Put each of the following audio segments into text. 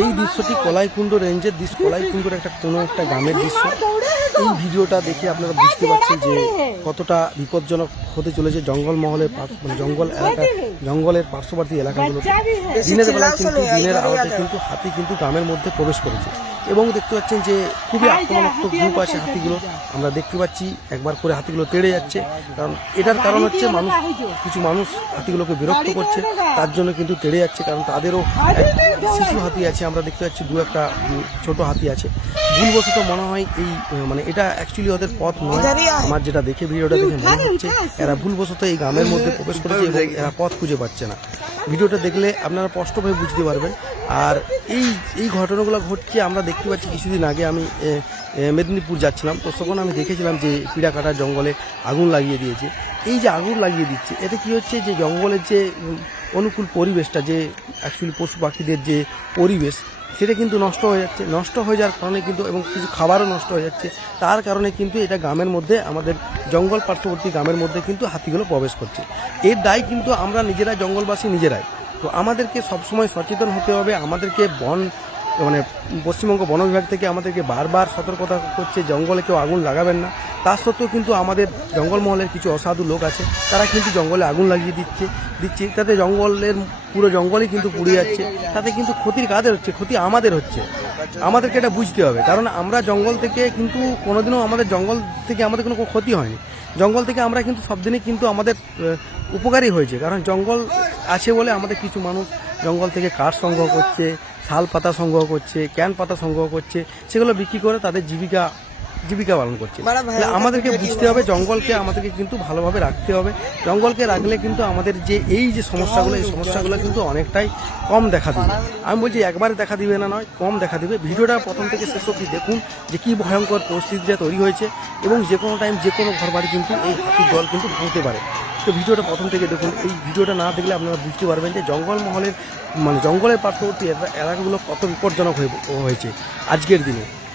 এই দৃশ্যটি কলাইকুণ্ড রেঞ্জের দৃশ্য। কলাইকুণ্ডের একটা কোনো একটা গ্রামের দৃশ্য। এই ভিডিওটা দেখে আপনারা বুঝতে পারছেন যে কতটা বিপজ্জনক হতে চলেছে জঙ্গলমহলের মহলের মানে জঙ্গল এলাকা জঙ্গলের পার্শ্ববর্তী এলাকাগুলোতে। দিনের বেলায় কিন্তু দিনের আলোতে কিন্তু হাতি কিন্তু গ্রামের মধ্যে প্রবেশ করেছে। এবং দেখতে পাচ্ছেন যে খুবই আক্রমণাত্মক গ্রুপ আছে হাতিগুলো। আমরা দেখতে পাচ্ছি একবার করে হাতিগুলো তেড়ে যাচ্ছে। কারণ এটার কারণ হচ্ছে মানুষ কিছু মানুষ হাতিগুলোকে বিরক্ত করছে। তার জন্য কিন্তু তেড়ে যাচ্ছে। কারণ তাদেরও শিশু হাতি আছে। আমরা দেখতে পাচ্ছি দু একটা ছোট হাতি আছে। ভুলবশত মনে হয় এই মানে এটা অ্যাকচুয়ালি ওদের পথ নয়। আমার যেটা দেখে ভিডিওটা দেখে মনে হচ্ছে এরা ভুলবশত এই গ্রামের মধ্যে প্রবেশ করেছে এবং এরা পথ খুঁজে পাচ্ছে না। ভিডিওটা দেখলে আপনারা স্পষ্টভাবে বুঝতে পারবেন। আর এই এই ঘটনাগুলো ঘটছে, আমরা দেখতে পাচ্ছি কিছুদিন আগে আমি মেদিনীপুর যাচ্ছিলাম। তো তখন আমি দেখেছিলাম যে পিড়াকাটা জঙ্গলে আগুন লাগিয়ে দিয়েছে। এই যে আগুন লাগিয়ে দিচ্ছে, এতে কি হচ্ছে যে জঙ্গলের যে অনুকূল পরিবেশটা, যে অ্যাকচুয়ালি পশু পাখিদের যে পরিবেশ সেটা কিন্তু নষ্ট হয়ে যাচ্ছে, নষ্ট হয়ে যাওয়ার কারণে কিন্তু এবং কিছু খাবারও নষ্ট হয়ে যাচ্ছে। তার কারণে কিন্তু এটা গ্রামের মধ্যে, আমাদের জঙ্গল পার্শ্ববর্তী গ্রামের মধ্যে কিন্তু হাতিগুলো প্রবেশ করছে। এর দায় কিন্তু আমরা নিজেরা জঙ্গলবাসী নিজেরাই। তো আমাদেরকে সবসময় সচেতন হতে হবে, আমাদেরকে বন মানে পশ্চিমবঙ্গ বন বিভাগ থেকে আমাদেরকে বারবার সতর্কতা করছে, জঙ্গলে কেউ আগুন লাগাবেন না। তার সত্ত্বেও কিন্তু আমাদের জঙ্গলমহলের কিছু অসাধু লোক আছে, তারা কিন্তু জঙ্গলে আগুন লাগিয়ে দিচ্ছে দিচ্ছে, তাতে জঙ্গলের, পুরো জঙ্গলই কিন্তু পুড়ে যাচ্ছে, তাতে কিন্তু ক্ষতির কাদের হচ্ছে, ক্ষতি আমাদের হচ্ছে। আমাদেরকে এটা বুঝতে হবে, কারণ আমরা জঙ্গল থেকে কিন্তু কোনোদিনও আমাদের জঙ্গল থেকে আমাদের কোনো ক্ষতি হয়নি। জঙ্গল থেকে আমরা কিন্তু সব দিনই কিন্তু আমাদের উপকারী হয়েছে, কারণ জঙ্গল আছে বলে আমাদের কিছু মানুষ জঙ্গল থেকে কাঠ সংগ্রহ করছে, শাল পাতা সংগ্রহ করছে, ক্যান পাতা সংগ্রহ করছে, সেগুলো বিক্রি করে তাদের জীবিকা জীবিকা পালন করছে। আমাদেরকে বুঝতে হবে জঙ্গলকে আমাদেরকে কিন্তু ভালোভাবে রাখতে হবে। জঙ্গলকে রাখলে কিন্তু আমাদের যে এই যে সমস্যাগুলো এই সমস্যাগুলো কিন্তু অনেকটাই কম দেখা দিবে। আমি বলছি একবারে দেখা দিবে না নয় কম দেখা দিবে। ভিডিওটা প্রথম থেকে শেষ অবধি দেখুন যে কী ভয়ঙ্কর পরিস্থিতিটা তৈরি হয়েছে এবং যে কোনো টাইম যে কোনো ঘরবাড়ি কিন্তু এই হাতির দল কিন্তু ভাঙতে পারে। তো ভিডিওটা প্রথম থেকে দেখুন। এই ভিডিওটা না দেখলে আপনারা বুঝতে পারবেন যে জঙ্গলমহলের মানে জঙ্গলের পার্শ্ববর্তী এলাকাগুলো কত বিপজ্জনক হয়ে হয়েছে আজকের দিনে।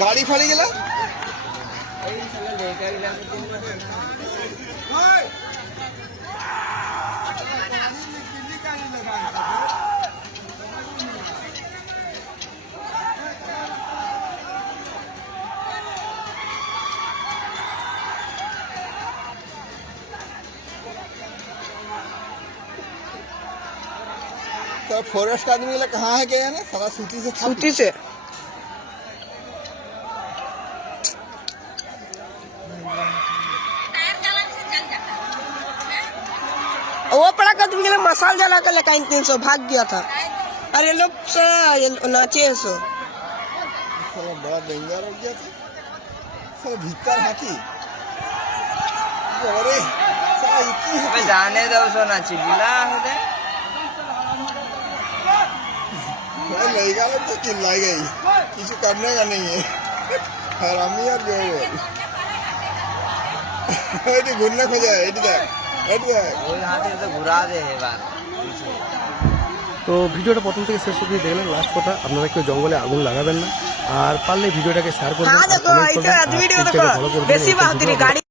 गाड़ी खड़ी गेला तो फॉरेस्ट आदमी वाला कहाँ है गया ना साला सूती से खा- सूती से के लिए मसाल जला कर लेकिन तीन सौ भाग गया था अरे लोग से नाचे सो बड़ा डेंजर हो गया था भीतर हाथी अरे जाने दो सो हो दे नहीं तो गई करने का नहीं है हरामी यार जो है देख তো ভিডিওটা প্রথম থেকে শেষ অবধি দেখলেন লাস্ট কথা আপনারা কেউ জঙ্গলে আগুন লাগাবেন না। আর পারলে ভিডিওটাকে শেয়ার করবেন